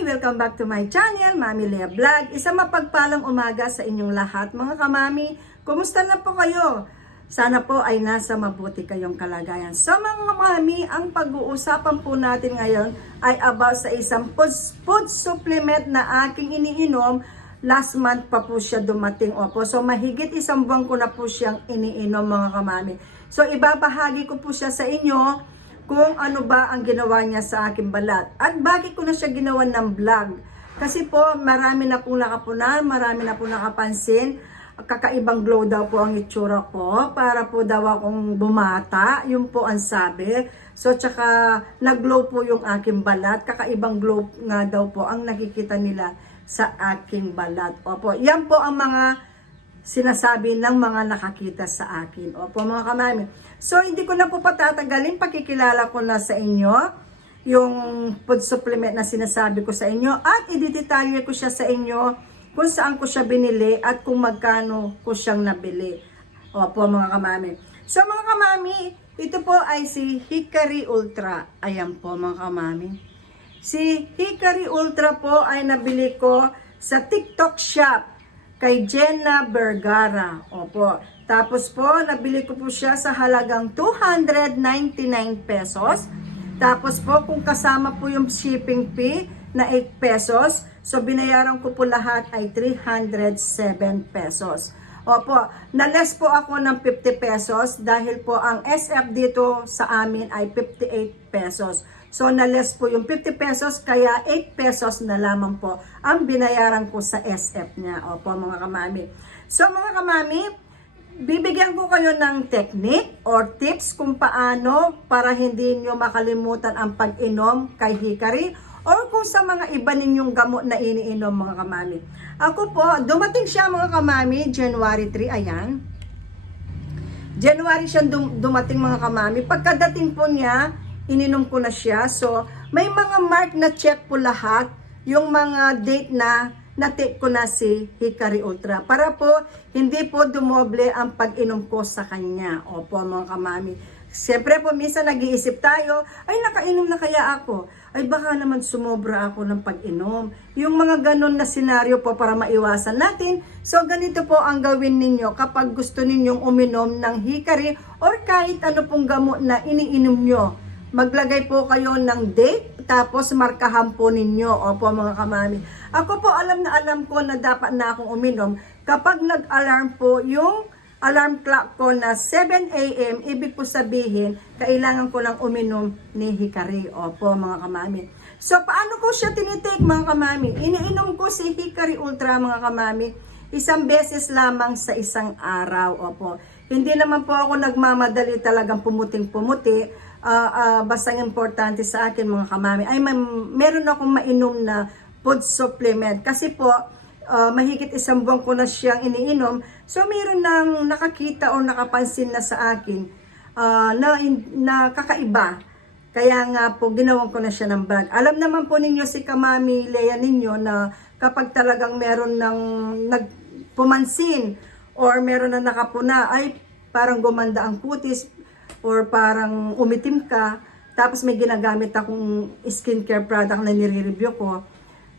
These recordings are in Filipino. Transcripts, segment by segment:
Welcome back to my channel, Mami Lea Vlog. Isang mapagpalang umaga sa inyong lahat, mga kamami. Kumusta na po kayo? Sana po ay nasa mabuti kayong kalagayan. So mga mami, ang pag-uusapan po natin ngayon ay about sa isang food supplement na aking iniinom. Last month pa po siya dumating. Opo. So mahigit isang buwan ko na po siyang iniinom mga kamami. So ibabahagi ko po siya sa inyo kung ano ba ang ginawa niya sa aking balat. At bakit ko na siya ginawa ng vlog? Kasi po, marami na pong nakapunan, marami na pong nakapansin. Kakaibang glow daw po ang itsura ko para po daw akong bumata. Yun po ang sabi. So, tsaka nag-glow po yung aking balat. Kakaibang glow nga daw po ang nakikita nila sa aking balat. Opo, yan po ang mga sinasabi ng mga nakakita sa akin. Opo mga kamami. So hindi ko na po patatagalin, pakikilala ko na sa inyo yung food supplement na sinasabi ko sa inyo at ididetalye ko siya sa inyo kung saan ko siya binili at kung magkano ko siyang nabili. Opo mga kamami. So mga kamami, ito po ay si Hickory Ultra. Ayan po mga kamami. Si Hickory Ultra po ay nabili ko sa TikTok shop kay Jenna Vergara. Opo. Tapos po, nabili ko po siya sa halagang 299 pesos. Tapos po, kung kasama po yung shipping fee na 8 pesos, so binayaran ko po lahat ay 307 pesos. Opo, nales po ako ng 50 pesos dahil po ang SF dito sa amin ay 58 pesos. So nales po yung 50 pesos kaya 8 pesos na lamang po ang binayaran ko sa SF niya. Opo mga kamami. So mga kamami, bibigyan ko kayo ng technique or tips kung paano para hindi nyo makalimutan ang pag-inom kay Hikari or kung sa mga iba ninyong gamot na iniinom mga kamami. Ako po, dumating siya mga kamami, January 3, ayan. January siya dum- dumating mga kamami. Pagkadating po niya, ininom ko na siya. So, may mga mark na check po lahat. Yung mga date na na-take ko na si Hikari Ultra. Para po, hindi po dumoble ang pag-inom ko sa kanya. Opo, mga kamami. Siyempre po, minsan nag-iisip tayo, ay nakainom na kaya ako. Ay baka naman sumobra ako ng pag-inom. Yung mga ganon na senaryo po para maiwasan natin. So ganito po ang gawin ninyo kapag gusto ninyong uminom ng hikari or kahit ano pong gamot na iniinom nyo. Maglagay po kayo ng date tapos markahan po ninyo. Opo mga kamami. Ako po alam na alam ko na dapat na akong uminom kapag nag-alarm po yung alarm clock ko na 7 a.m., ibig po sabihin, kailangan ko lang uminom ni Hikari. Opo, mga kamami. So, paano ko siya tinitake, mga kamami? Iniinom ko si Hikari Ultra, mga kamami, isang beses lamang sa isang araw. Opo. Hindi naman po ako nagmamadali talagang pumuting-pumuti. Ah, ah, basta importante sa akin, mga kamami, ay may, meron akong mainom na food supplement. Kasi po, uh, mahigit isang buwan ko na siyang iniinom. So, mayroon nang nakakita o nakapansin na sa akin uh, na, na kakaiba. Kaya nga po, ginawan ko na siya ng bag. Alam naman po ninyo si Kamami Lea ninyo na kapag talagang meron ng nagpumansin or meron na nakapuna, ay parang gumanda ang kutis or parang umitim ka, tapos may ginagamit akong skincare product na nire-review ko,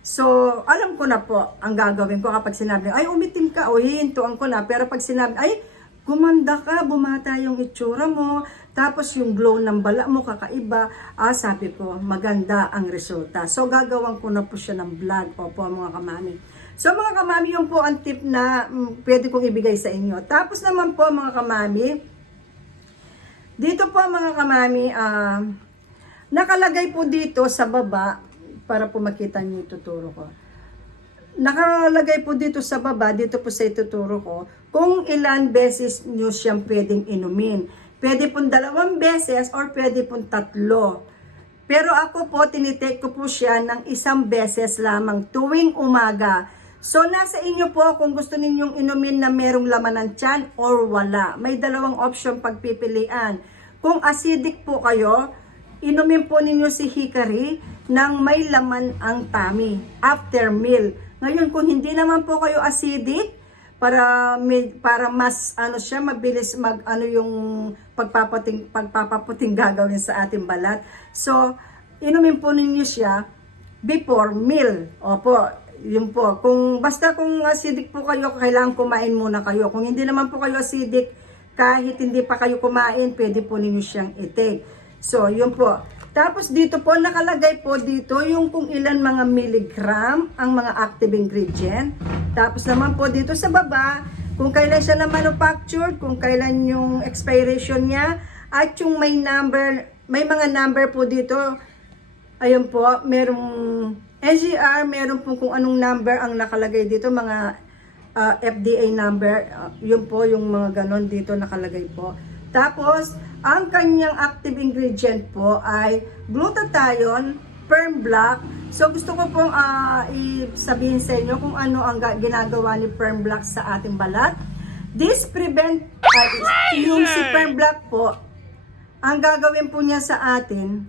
So, alam ko na po ang gagawin ko kapag sinabi, ay umitim ka, o hihintuan ko na. Pero pag sinabi, ay gumanda ka, bumata yung itsura mo, tapos yung glow ng bala mo kakaiba, ah, sabi ko, maganda ang resulta. So, gagawan ko na po siya ng vlog, opo mga kamami. So, mga kamami, yung po ang tip na mm, pwede kong ibigay sa inyo. Tapos naman po, mga kamami, dito po mga kamami, ah, nakalagay po dito sa baba, para po makita niyo ituturo ko. Nakalagay po dito sa baba, dito po sa ituturo ko, kung ilan beses nyo siyang pwedeng inumin. Pwede pong dalawang beses or pwede pong tatlo. Pero ako po, tinitake ko po siya ng isang beses lamang tuwing umaga. So, nasa inyo po kung gusto ninyong inumin na merong laman ng tiyan or wala. May dalawang option pagpipilian. Kung acidic po kayo, inumin po ninyo si Hikari nang may laman ang tummy after meal. Ngayon, kung hindi naman po kayo acidic, para para mas ano siya mabilis mag ano yung pagpapating pagpapaputing gagawin sa ating balat. So, inumin po ninyo siya before meal. Opo, yun po. Kung basta kung acidic po kayo, kailangan kumain muna kayo. Kung hindi naman po kayo acidic, kahit hindi pa kayo kumain, pwede po ninyo siyang i-take. So, yun po. Tapos dito po, nakalagay po dito yung kung ilan mga milligram ang mga active ingredient. Tapos naman po dito sa baba, kung kailan siya na manufactured, kung kailan yung expiration niya, at yung may number, may mga number po dito, ayun po, merong SGR, meron po kung anong number ang nakalagay dito, mga uh, FDA number, uh, yun po yung mga ganon dito nakalagay po. Tapos, ang kanyang active ingredient po ay glutathione, perm block. So gusto ko pong uh, isabihin sa inyo kung ano ang ga- ginagawa ni perm block sa ating balat. This prevent, uh, yung si perm block po, ang gagawin po niya sa atin,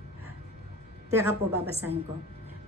teka po babasahin ko.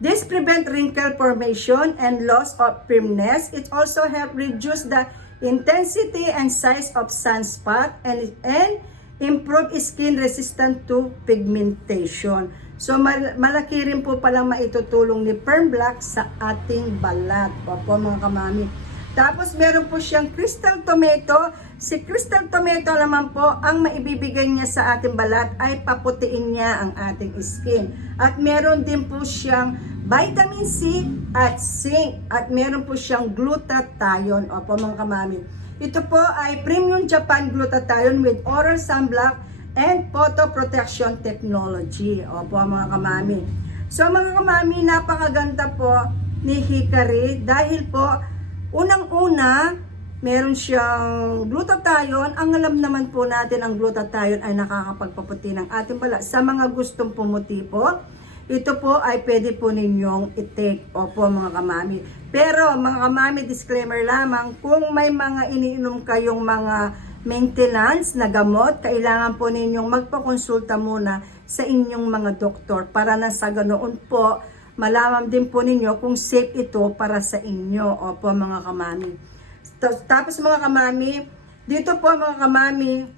This prevent wrinkle formation and loss of firmness. It also help reduce the intensity and size of sunspot and, and improve skin resistant to pigmentation. So mal- malaki rin po palang maitutulong ni Perm Black sa ating balat. Opo mga kamami. Tapos meron po siyang crystal tomato. Si crystal tomato naman po, ang maibibigay niya sa ating balat ay paputiin niya ang ating skin. At meron din po siyang vitamin C at zinc. At meron po siyang glutathione. Opo mga kamami. Ito po ay Premium Japan Glutathione with oral sunblock and photo protection technology. Opo mga kamami. So mga kamami, napakaganda po ni Hikari dahil po unang-una meron siyang glutathione. Ang alam naman po natin ang glutathione ay nakakapagpaputi ng ating balat. Sa mga gustong pumuti po, ito po ay pwede po ninyong i-take. Opo mga kamami. Pero mga kamami, disclaimer lamang, kung may mga iniinom kayong mga maintenance na gamot, kailangan po ninyong magpakonsulta muna sa inyong mga doktor para na sa ganoon po, malaman din po ninyo kung safe ito para sa inyo. Opo mga kamami. Ta- Tapos mga kamami, dito po mga kamami,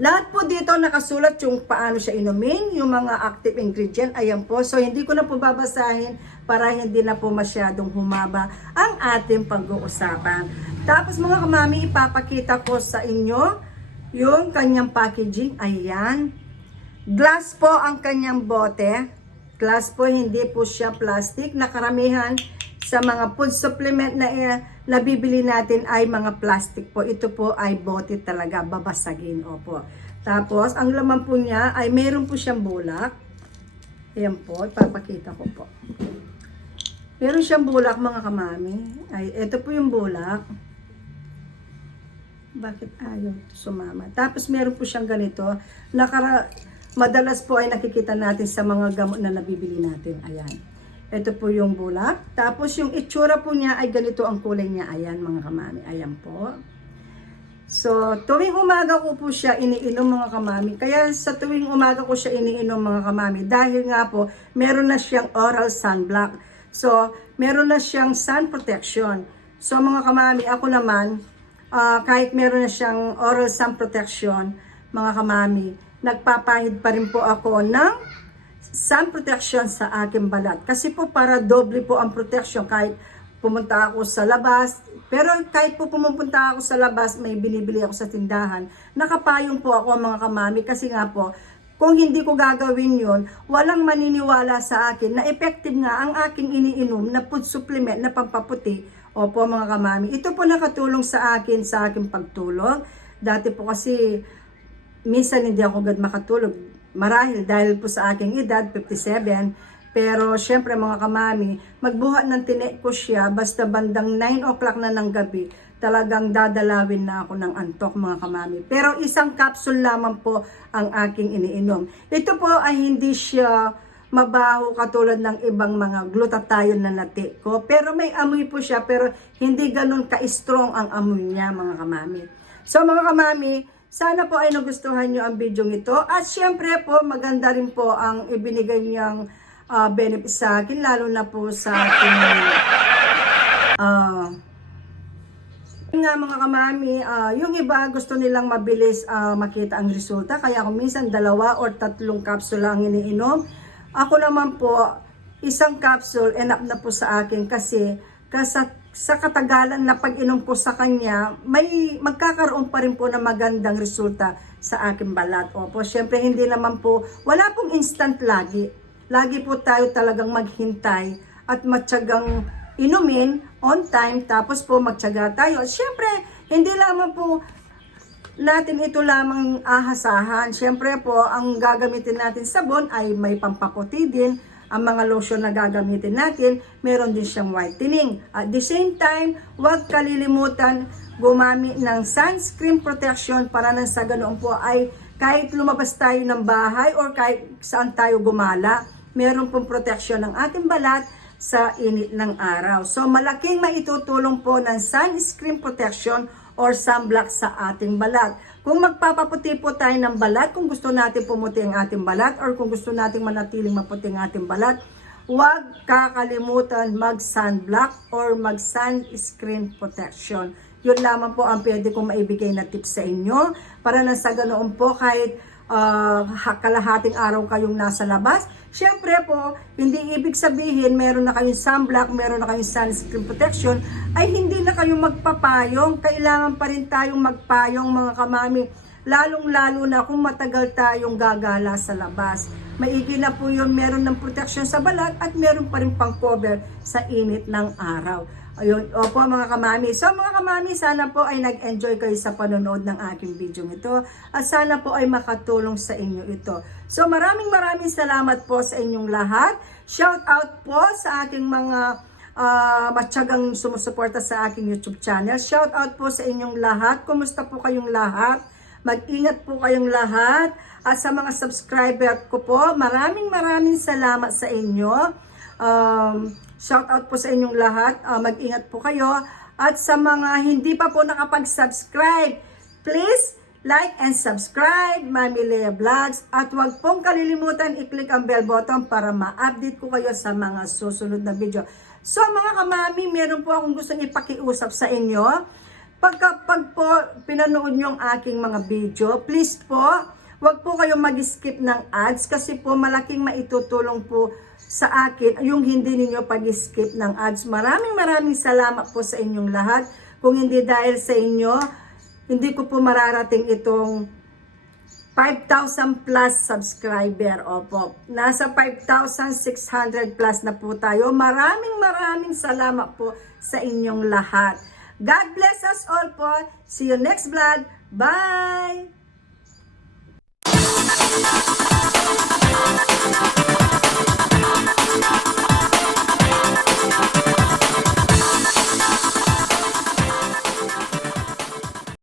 lahat po dito nakasulat yung paano siya inumin, yung mga active ingredient, ayan po. So hindi ko na po babasahin para hindi na po masyadong humaba ang ating pag-uusapan. Tapos mga kamami, ipapakita ko sa inyo yung kanyang packaging. Ayan. Glass po ang kanyang bote. Glass po, hindi po siya plastic. Nakaramihan sa mga food supplement na eh, nabibili natin ay mga plastic po. Ito po ay bote talaga, babasagin. Opo. Tapos, ang laman po niya ay meron po siyang bulak. Ayan po, ipapakita ko po. Meron siyang bulak mga kamami. Ay, ito po yung bulak. Bakit ayaw sumama? Tapos meron po siyang ganito. Nakara, madalas po ay nakikita natin sa mga gamot na nabibili natin. Ayan. Ito po yung bulak. Tapos yung itsura po niya ay ganito ang kulay niya. Ayan mga kamami. Ayan po. So, tuwing umaga ko po siya iniinom mga kamami. Kaya sa tuwing umaga ko siya iniinom mga kamami. Dahil nga po, meron na siyang oral sunblock. So, meron na siyang sun protection. So, mga kamami, ako naman, ah, kahit meron na siyang oral sun protection, mga kamami, nagpapahid pa rin po ako ng sun protection sa aking balat. Kasi po para doble po ang protection kahit pumunta ako sa labas. Pero kahit po pumupunta ako sa labas, may binibili ako sa tindahan. Nakapayong po ako mga kamami kasi nga po, kung hindi ko gagawin yon, walang maniniwala sa akin na effective nga ang aking iniinom na food supplement na pampaputi. Opo mga kamami, ito po nakatulong sa akin sa aking pagtulog. Dati po kasi minsan hindi ako agad makatulog. Marahil dahil po sa aking edad, 57. Pero syempre mga kamami, magbuhat ng tinik ko siya basta bandang 9 o'clock na ng gabi, talagang dadalawin na ako ng antok mga kamami. Pero isang capsule lamang po ang aking iniinom. Ito po ay hindi siya mabaho katulad ng ibang mga glutathione na nati ko. Pero may amoy po siya pero hindi ganun ka-strong ang amoy niya mga kamami. So mga kamami, sana po ay nagustuhan nyo ang video ito. At syempre po, maganda rin po ang ibinigay niyang uh, benefit sa akin, lalo na po sa ating ah, yun nga mga kamami, ah, yung iba gusto nilang mabilis ah, makita ang resulta. Kaya kung minsan dalawa or tatlong capsule lang iniinom. Ako naman po, isang capsule enough na po sa akin kasi kasa, sa katagalan na pag-inom po sa kanya, may magkakaroon pa rin po na magandang resulta sa aking balat. Opo, syempre hindi naman po, wala pong instant lagi. Lagi po tayo talagang maghintay at matyagang inumin on time tapos po magtyaga tayo. Syempre, hindi lamang po natin ito lamang ahasahan. Siyempre po, ang gagamitin natin sabon ay may pampaputi din. Ang mga lotion na gagamitin natin, meron din siyang whitening. At the same time, huwag kalilimutan gumamit ng sunscreen protection para nang sa ganoon po ay kahit lumabas tayo ng bahay or kahit saan tayo gumala, meron pong protection ng ating balat sa init ng araw. So malaking maitutulong po ng sunscreen protection or sunblock sa ating balat. Kung magpapaputi po tayo ng balat, kung gusto natin pumuti ang ating balat or kung gusto natin manatiling maputi ang ating balat, huwag kakalimutan mag-sunblock or mag-sunscreen protection. Yun lamang po ang pwede kong maibigay na tips sa inyo para na sa ganoon po kahit uh, kalahating araw kayong nasa labas. Siyempre po, hindi ibig sabihin meron na kayong sunblock, meron na kayong sunscreen protection, ay hindi na kayo magpapayong. Kailangan pa rin tayong magpayong mga kamami. Lalong-lalo na kung matagal tayong gagala sa labas. Maigi na po yun, meron ng protection sa balat at meron pa rin pang cover sa init ng araw. Ayun, opo mga kamami. So mga kamami, sana po ay nag-enjoy kayo sa panonood ng aking video ito. At sana po ay makatulong sa inyo ito. So maraming maraming salamat po sa inyong lahat. Shout out po sa aking mga uh, matyagang sumusuporta sa aking YouTube channel. Shout out po sa inyong lahat. Kumusta po kayong lahat? Mag-ingat po kayong lahat. At sa mga subscriber ko po, maraming maraming salamat sa inyo. Um, shout out po sa inyong lahat. Uh, mag-ingat po kayo. At sa mga hindi pa po nakapag-subscribe, please like and subscribe, Mami Lea Vlogs. At huwag pong kalilimutan i-click ang bell button para ma-update ko kayo sa mga susunod na video. So mga kamami, meron po akong gustong ipakiusap sa inyo. Pagka pag po pinanood nyo ang aking mga video, please po, wag po kayong mag-skip ng ads kasi po malaking maitutulong po sa akin yung hindi ninyo pag-skip ng ads. Maraming maraming salamat po sa inyong lahat. Kung hindi dahil sa inyo, hindi ko po mararating itong 5,000 plus subscriber. Opo, nasa 5,600 plus na po tayo. Maraming maraming salamat po sa inyong lahat. God bless us all po. See you next vlog. Bye!